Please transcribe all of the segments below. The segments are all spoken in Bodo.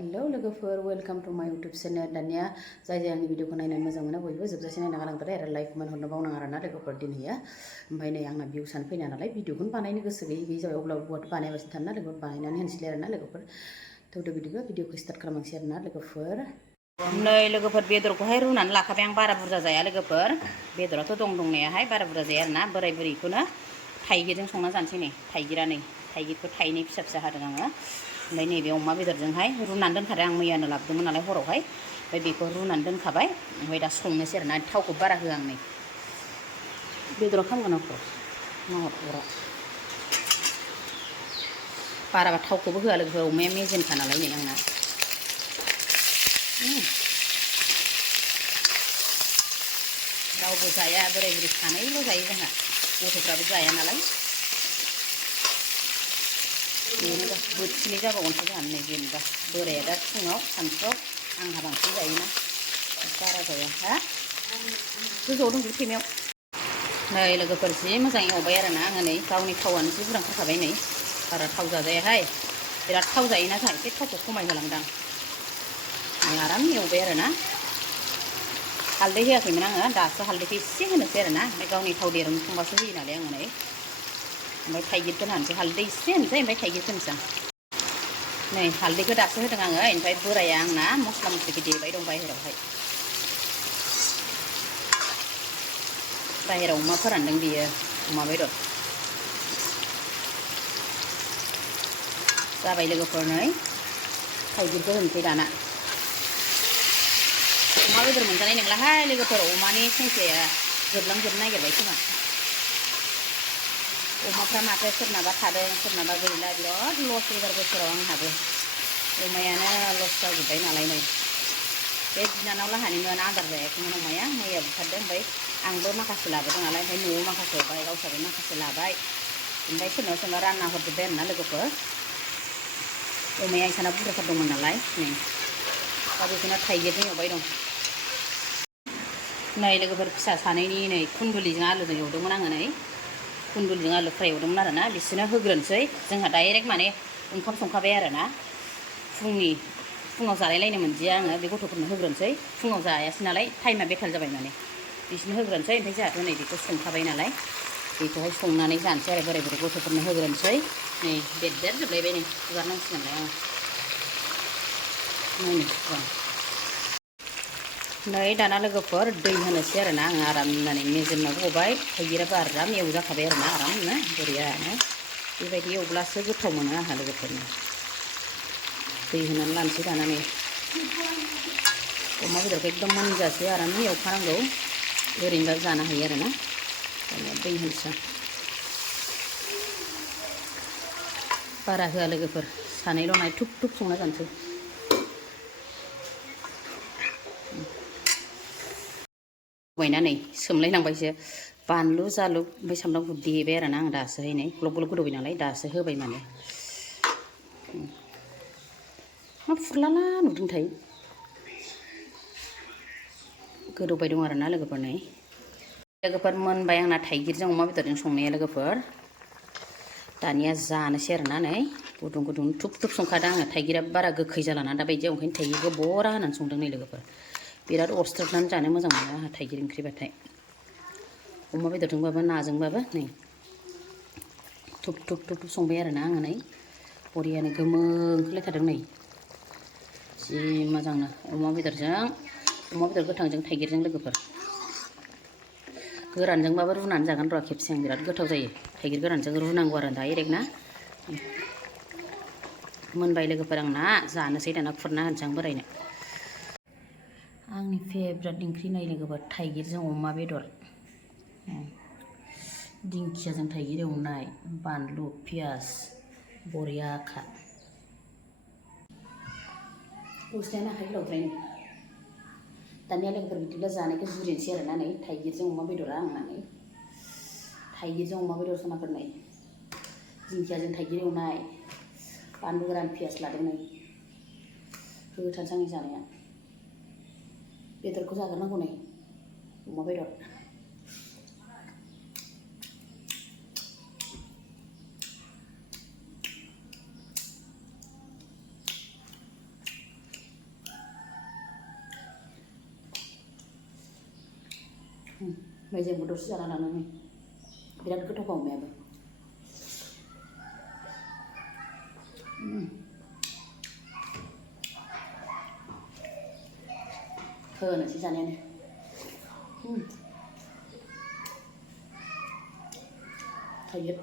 हेलो लोगोफोर वेलकाम टू माय यूट्यूब चैनल दानिया जाय जाय आंनि भिडिअखौ नायनानै मोजां मोनो बयबो जोबजासे नायना गालांबाथाय आरो लाइक कमेन्ट हरनो बावनाङा आरोना लोगोफोर दिनैया ओमफ्राय नै आंना भिउसानो फैना नालाय भिडिअखौनो बानायनो गोसो गैयै जाबाय अब्लाबो बहाथ बानायाबासिनो थानो ना लोगोफोर बानायनानै होनोसैलाय आरोना लोगोफोर थौदो बिदिब्ला भिडिअखौ स्टार्ट खालामनोसै आरोना लोगोफोर नै लोगोफोर बेदरखौहाय रुनानै लाखाबाय आं बारा बुरजा जाया लोगोफोर बेदराथ' दंनायाहाय बारा बुरजा जाया आरोना बोराय बुरैखौनो थाइगिरजों संना जानोसै नै थाइगिरखौ थाइनै फिसा फिसा हादों आङो ओमफ्राय नैबे अमा बेदरजोंहाय रुनानै दोनखादों आं मैयानो लाबोदोंमोन नालाय हरावहाय ओमफ्राय बेखौ रुनानै दोनखाबाय ओमफ्राय दा संनोसै आरोना थावखौ बारा होआ आं नै बेदराव खामगोन आंखौ नाहर अरा बाराबा थावखौबो होआ लोगोफोर अमाया मेजेमखा नालाय नै आंना रावबो जाया बोराय बुरै सानैल' जायो जोंहा गथ'फ्राबो जाया नालाय बेनोबा बोथिनै जाबावगोनसो जोंहा नै जेनेबा बोराया दा फुङाव सानसुआव आंहा बांसिन जायोना बारा जाया हा गोजौआव दंजोबो थेमायाव नै लोगोफोर जि मोजां एवबाय आरोना आङो नै गावनि थावआनो जि बुरजा ओंखारखाबाय नै बारा थाव जाजायाहाय बिराद थाव जायोना जोंहा एसे थावखौ खमायहोलांदां नै आराम एवबाय आरोना हालदै होआखैमोन आङो दासो हालदैखौ एसे होनोसै आरोना ओमफ्राय गावनि थाव देरनो संबासो होयो नालाय आङो नै ओमफ्राय थाइगिरखौ होनोसै हालदै एसे होनोसै ओमफ्राय थाइगिरखौ होनोसै आं नै हालदैखौ दासो होदों आङो ओमफ्राय बोराया आंना मस्ला मस्लिखौ देबाय दं बाहेरायाव अमा फोरानदों बियो अमा बेदर जाबाय लोगोफोर नै थाइगिरखौ होनोसै दाना अमा बेदर मोनजानाय नंलाहाय लोगोफोर अमानि संख्रिया जोबलांजोबनो नागिरबाय खोमा अमाफ्रा माथो सोरनाबा थादों सोरनाबा गैला बिराद लस एबार बोसोराव आंहाबो अमायानो लस जाजोब्बाय नालाय नै बे बिनानाव लाहानिमोन आदार जायाखैमोन अमाया मैया बुथारदों ओमफ्राय आंबो माखासे लाबोदों नालाय ओमफ्राय न'आव माखासे हरबाय गावसाबो माखासे लाबाय ओमफ्राय सोरनाबा रानना हरजोब्बाय आरोना लोगोफोर अमाया इसाना बुरजाथार दंमोन नालाय नै दा बेखौनो थाइगिरजों एवबाय दं नै लोगोफोर फिसा सानैनि नै खुन्दुलिजों आलुजों एवदोंमोन आङो नै खुन्दुलिजों आलु फ्राय एवदोंमोन आरोना बिसोरनो होग्रोनोसै जोंहा डाइरेक्ट माने ओंखाम संखाबाय आरोना फुङाव जालायलायनो मोनदिया आङो बे गथ'फोरनो होग्रोनोसै फुङाव जायासै नालाय टाइमा बेथाल जाबाय माने बिसोरनो होग्रोनोसै ओमफ्राय जोंहाथ' नै बेखौ संखाबाय नालाय बेखौहाय संनानै जानोसै आरो बोराय बुरै गथ'फोरनो होग्रोनोसै नै बेददेरजोबलायबाय नै हुगारनांसिगोनलाय आङो नै दाना लोगोफोर दै होनोसै आरोना आङो आरामनो मेजेमनाबो गबाय थाइगिराबो आराम एवजाखाबाय आरोना आरामनो बरियानो बेबायदि एवब्लासो गोथाव मोनो आंहा लोगोफोरनो दै होनानै लानोसै दाना नै अमा बेदरखौ एकदम मोनजासे आराम एवखानांगौ ओरैनोबाबो जानो हायो आरोना दानिया दै होनोसै बारा होआ लोगोफोर सानैल' नाय थुब थुब संना जानोसै नै सोमलायलांबायसो बानलु जालुक ओमफ्राय सामब्राम गुफुर देबाय आरोना आं दासोहाय नै ग्लब ग्लब गोदौबाय नालाय दासो होबाय माने मा फुरलाला नुदोंथाय गोदौबाय दं आरोना लोगोफोर नै लोगोफोर मोनबाय आंना थाइगिरजों अमा बेदरजों संनाया लोगोफोर दानिया जानोसै आरोना नै गुदुं गुदुं थुब थुब संखादों आङो थाइगिरा बारा गोखै जालाना दाबायदियाव ओंखायनो थाइगिरखौ बरा होनानै संदों नै लोगोफोर बिराद अरस्रोदनानै जानो मोजां मोनो आंहा थाइगिर ओंख्रिबाथाय अमा बेदरजोंबाबो नाजोंबाबो नै थुब थुब थुब थुब संबाय आरोना आङो नै बरियानो गोमो ओंखारलायथारदों नै जि मोजांनो अमा बेदर गोथांजों थाइगिरजों लोगोफोर गोरानजोंबाबो रुनानै जागोन र' खेबसे आं बिराद गोथाव जायो थाइगिर गोरानजों रुनांगौ आरो डाइरेक्ट ना मोनबाय लोगोफोर आंना जानोसै दाना खुरना होनोसै आं बोरायनो आंनि फेभरेट ओंख्रि नै लोगोफोर थाइगिरजों अमा बेदर दिंखियाजों थाइगिर एवनाय बानलु पियाज बरियाखा दसेनो आखाइ गोलावद्रायनो दानिया लोगोफोर बिदिब्ला जानायखौ जुरिनोसै आरोना नै थाइगिरजों अमा बेदरा आंना नै थाइगिरजों अमा बेदर सनाफोर नै दिंखियाजों थाइगिर एवनाय बानलु गोरान पियाज लादों नै होथारसै आंनि जानाया बेदरखौ जाग्रोनांगौ नै अमा बेदर मेजेमबो दरसे जाना लानानै बिराद गोथाव अमायाबो होनोसै जानायानो थाइगिर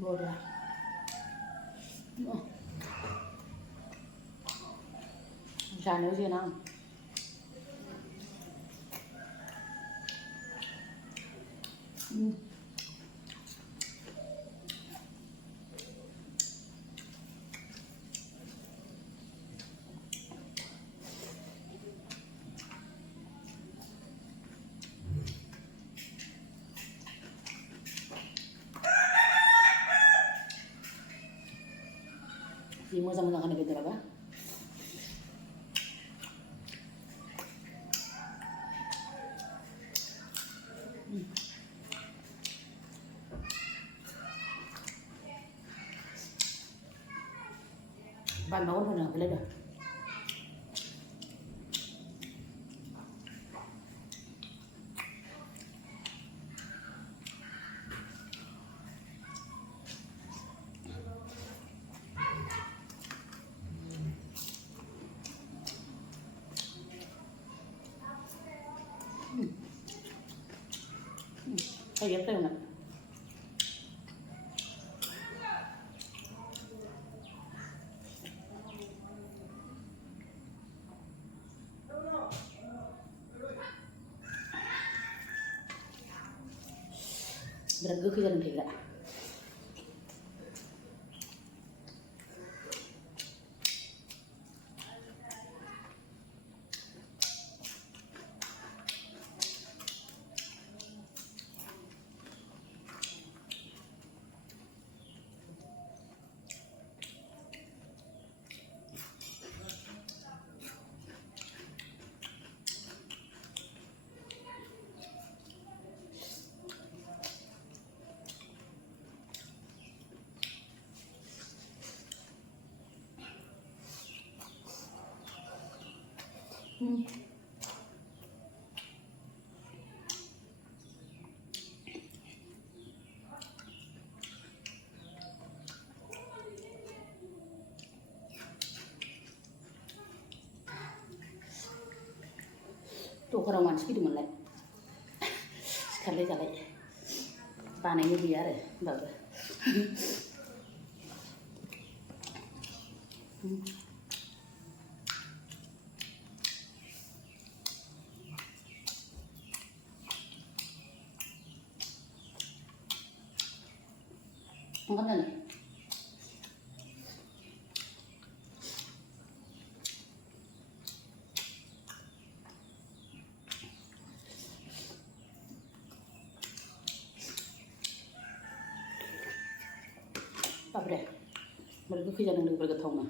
बरिया जानायाव जेना आं जि मोजां मोजां होनो बेदराबा बानलुखौ होनो हागोनलाय दा थाइगिर फ्रायना बिराद गोखै जादों थाइगिरा दखानाव मानसि फैदोंमोनलाय सिखारलाय जालाय बानायनो गैया आरो होमबाबो ओंखाम जानो बाब्रे बोरै गोखै जादों बोरै गोथावनो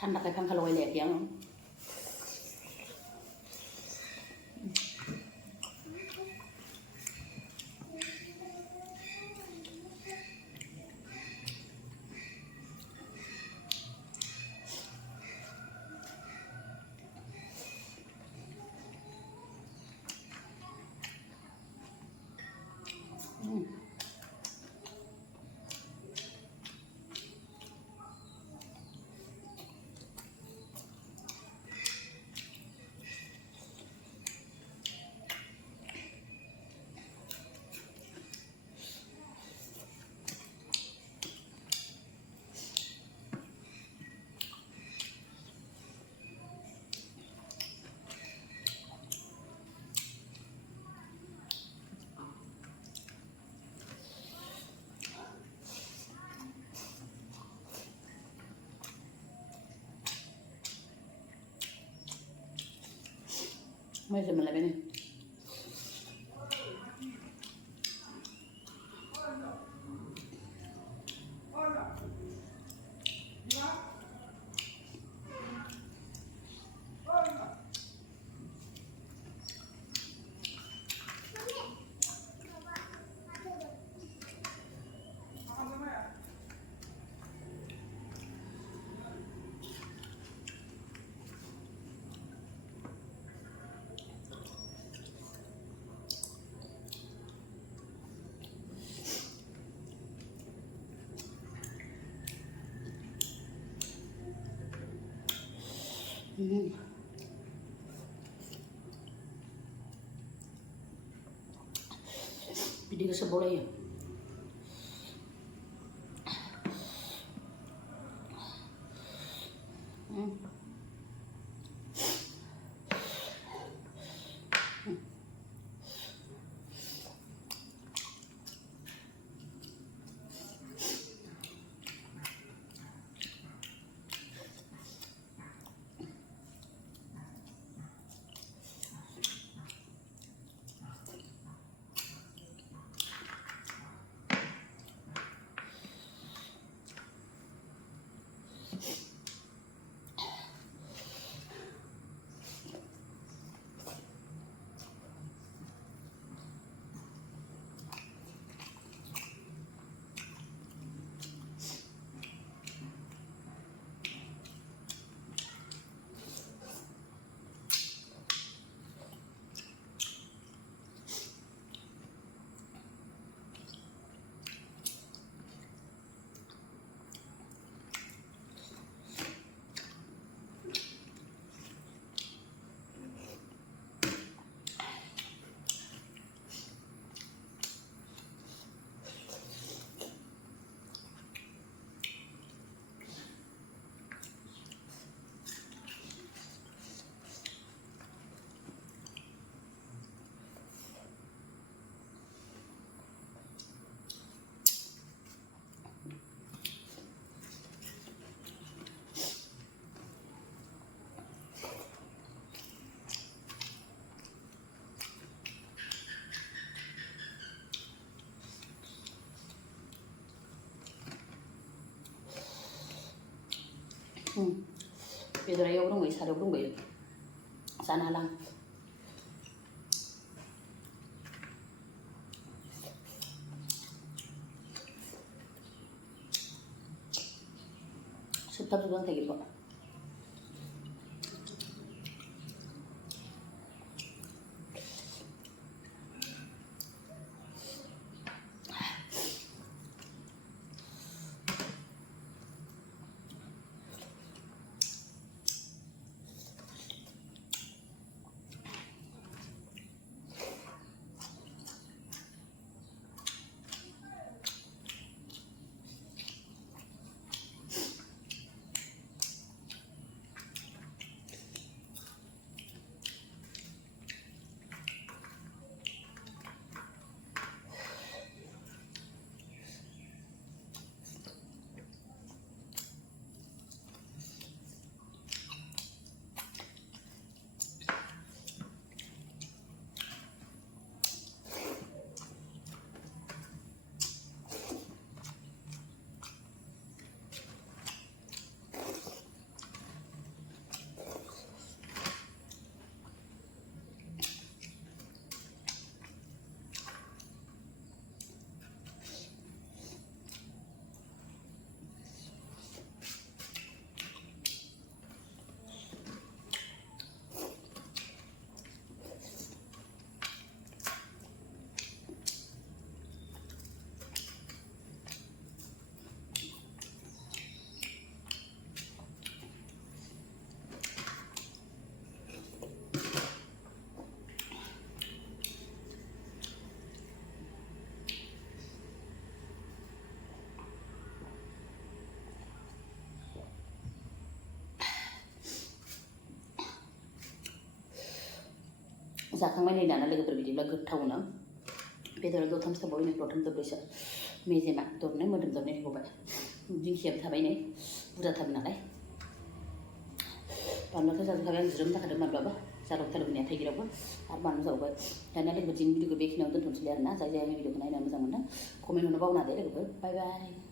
थान्दाखाय फांखा लगायलायाखै आं मेजेम मोनलायबाय नै Bidik keseboleh ya. बेदरा याव दंबायो सारायाव दंबायो जानो हाला आं सोबथाबजोबो आं थाइगिरखौ जाखांबाय नै दाना लोगोफोर बिदिब्ला गोथावनो बेदरा दरथामसो थाबावबाय नै दरथाम दरब्रैसो मेजेमा दरनै मोदोम दरनै थाबावबाय दिंखियाबो थाबाय नै बुरजाथार नालाय बानलुआथ' जाजोबखाबाय आं ज्रोम जाखादों बानलुआबो जालुग थालुग होनाया थाइगिरावबो आरो बानलु जाबावबाय दानिया लोगोफोर दिनैनि भिडिअखौ बेखिनियाव दोनथ'नोसैलाय आरोना जाय जाय आंनि भिडिअखौ नायनो मोजां मोनदों कमेन्ट हरनो बावना दे लोगोफोर बाय बाय